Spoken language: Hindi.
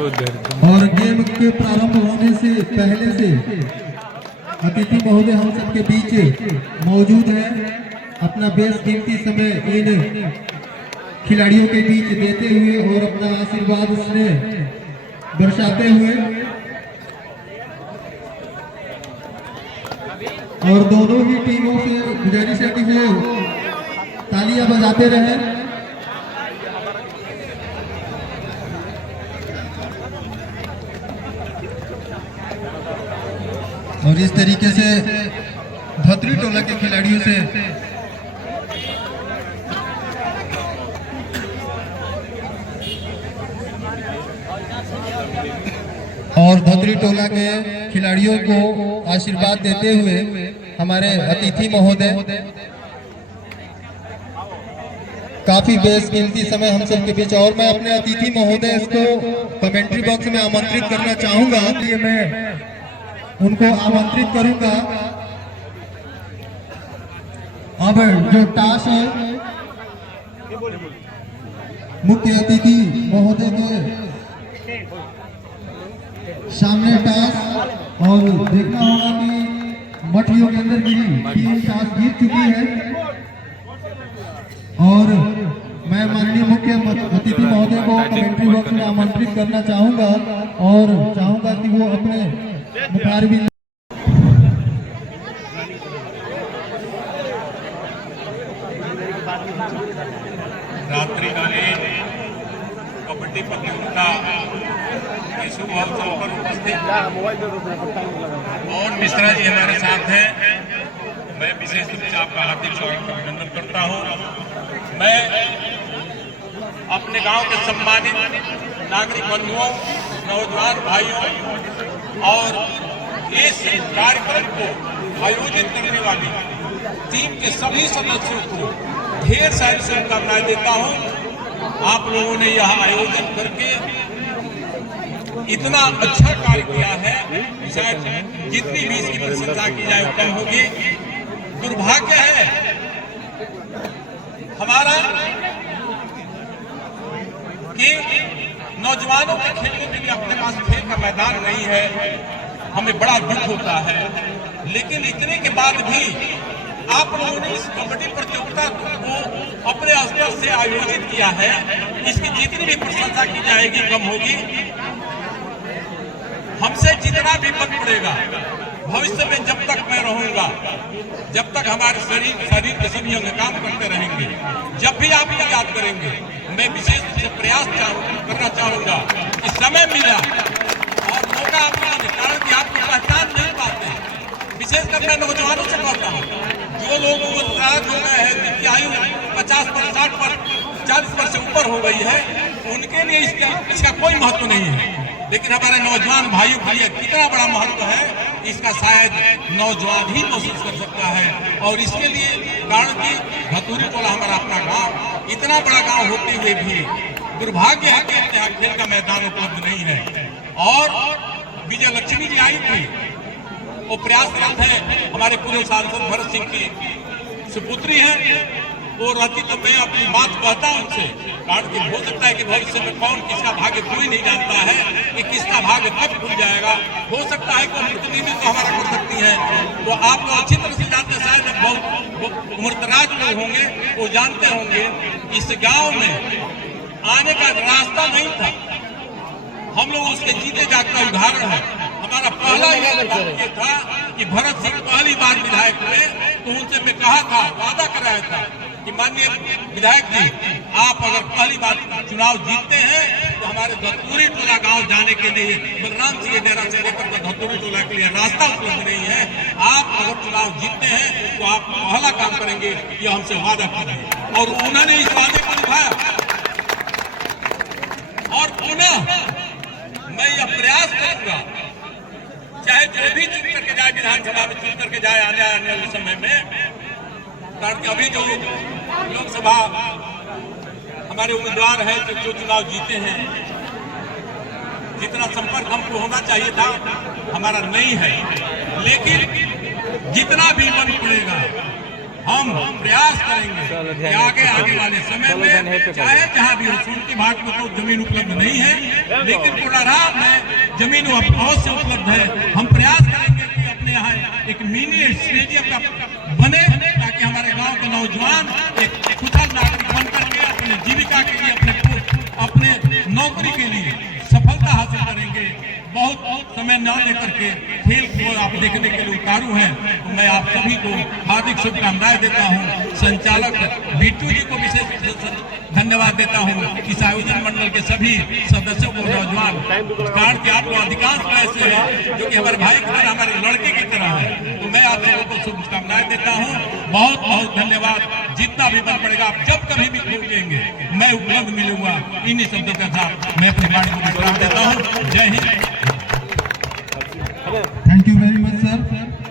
और गेम के प्रारंभ होने से पहले से अतिथि महोदय हम सबके बीच मौजूद हैं। अपना बेशकीमती समय इन खिलाड़ियों के बीच देते हुए और अपना आशीर्वाद स्नेह बरसाते हुए और दोनों ही टीमों से गुजारिश है कि वो तालियां बजाते रहें। और इस तरीके से धतरी टोला के खिलाड़ियों से धतरी टोला के खिलाड़ियों को आशीर्वाद देते हुए हमारे अतिथि महोदय काफी बेशकीमती समय हम सबके बीच। और मैं अपने अतिथि महोदय को कमेंट्री बॉक्स में आमंत्रित करना चाहूंगा कि मैं उनको आमंत्रित करूंगा। अब जो टास है मुख्य अतिथि महोदय के सामने टास, और देखना होगा कि मठियों के अंदर मेरी टीम टास जीत चुकी है। और मैं माननीय मुख्य अतिथि महोदय को कमेंट्री बॉक्स में आमंत्रित करना चाहूंगा और चाहूंगा कि वो अपने मुखारबी रात्रिकालीन कबड्डी प्रतियोगिता के शुभ अवसर पर उपस्थित और मिश्रा जी हमारे साथ हैं। मैं विशेष रूप से आपका हार्दिक स्वागत अभिनंदन करता हूं। मैं अपने गांव के सम्मानित नागरिक बंधुओं, नौजवान भाइयों और इस कार्यक्रम को आयोजित करने वाली टीम के सभी सदस्यों को ढेर सारी शुभकामनाएं देता हूं। आप लोगों ने यह आयोजन करके इतना अच्छा कार्य किया है, शायद जितनी भी इसकी प्रशंसा की जाए उतनी होगी। दुर्भाग्य है हमारा कि नौजवानों के खेलने के लिए अपने पास खेल का मैदान नहीं है। हमें बड़ा दुख होता है, लेकिन इतने के बाद भी आप लोगों ने इस कबड्डी प्रतियोगिता को अपने स्तर से आयोजित किया है। इसकी जितनी भी प्रशंसा की जाएगी कम होगी। हमसे जितना भी मत पड़ेगा, भविष्य में जब तक मैं रहूंगा, जब तक हमारे शरीर के सभी अंग काम करते रहेंगे, जब भी आप याद करेंगे, मैं विशेष रूप से प्रयास करना चाहूंगा कि समय मिला और मौका आपका कारण कि आपको पहचान नहीं पाते। विशेषकर मैं नौजवानों से कहता हूँ, जो लोग नाराज हो गए हैं, जिनकी आयु 50 पर 60 पर 40 पर से ऊपर हो गई है, उनके लिए इसका कोई महत्व नहीं है। लेकिन हमारे नौजवान भाइयों के लिए कितना बड़ा महत्व है, इसका शायद नौजवान ही महसूस कर सकता है। और इसके लिए कारण कि धतूरी टोला हमारा अपना गांव, इतना बड़ा गांव होते हुए भी दुर्भाग्य है कि यहाँ खेल का मैदान उपलब्ध नहीं है। और विजय लक्ष्मी जी आई थी, वो प्रयासरत है, हमारे पूर्व सांसद भरत सिंह की सुपुत्री है। वो रहती तो मैं अपनी बात कहता उनसे, कारण कि हो सकता है कि भविष्य में कौन किसका भाग्य कोई नहीं जानता है कि किसका भाग्य कब खुल जाएगा। हो सकता है कि प्रतिनिधित्व हमारा कर सकती है। तो आप लोग अच्छी तरह से जानते हैं, शायद बहुत उम्रदराज लोग होंगे, वो जानते होंगे इस गांव में आने का रास्ता नहीं था। हम लोग उसके जीते जागता उदाहरण है। हमारा पहला ये था कि भरत सिंह पहली बार विधायक हुए, तो उनसे मैं कहा था, वादा कराया था कि माननीय विधायक जी, आप अगर पहली बार चुनाव जीतते हैं तो हमारे धतूरी टोला गांव जाने के लिए बलराम सिंह डेरा से लेकर धतूरी टोला के लिए रास्ता उपलब्ध नहीं है। आप अगर चुनाव जीतते हैं तो आप पहला काम करेंगे, ये हमसे वादा कीजिए। और उन्होंने इस वादे को निभाया। और पुनः मैं यह प्रयास करूंगा, चाहे जो भी चुन करके जाए, विधानसभा में चुन करके जाए आने वाले समय में, कारण कि अभी जो लोकसभा हमारे उम्मीदवार है जो चुनाव जीते हैं, जितना संपर्क हमको होना चाहिए था हमारा नहीं है। लेकिन जितना भी मन पड़ेगा हम प्रयास करेंगे कि आगे वाले समय में चाहे जहां भी हो, सोनकी भाग में तो जमीन उपलब्ध नहीं है, लेकिन कोलाराम में जमीन अवश्य उपलब्ध है। हम प्रयास करेंगे कि अपने यहाँ एक मिनी स्टेडियम का बने, ताकि हमारे गांव के नौजवान एक कुशल नागरिक बन करके अपने जीविका के लिए, अपने नौकरी के लिए सफलता हासिल करेंगे। बहुत समय न लेकर के खेल को आप देखने के लिए उतारू हैं, तो मैं आप सभी को हार्दिक शुभकामनाएं देता हूं। संचालक बिट्टू जी को विशेष धन्यवाद देता हूं। इस आयोजन मंडल के सभी सदस्यों को, नौजवान कारण कि आप लोग अधिकांश ऐसे हैं जो कि हमारे भाई की तरह, हमारे लड़के की तरह है, तो मैं आप लोगों को शुभकामनाएं देता हूं। बहुत बहुत धन्यवाद। जितना भी बल पड़ेगा, आप जब कभी भी खोजेंगे मैं उपलब्ध मिलूंगा। इन्हीं शब्दों के साथ मैं अपनी वाणी को विश्राम देता हूं। जय Hind. Thank you very much sir.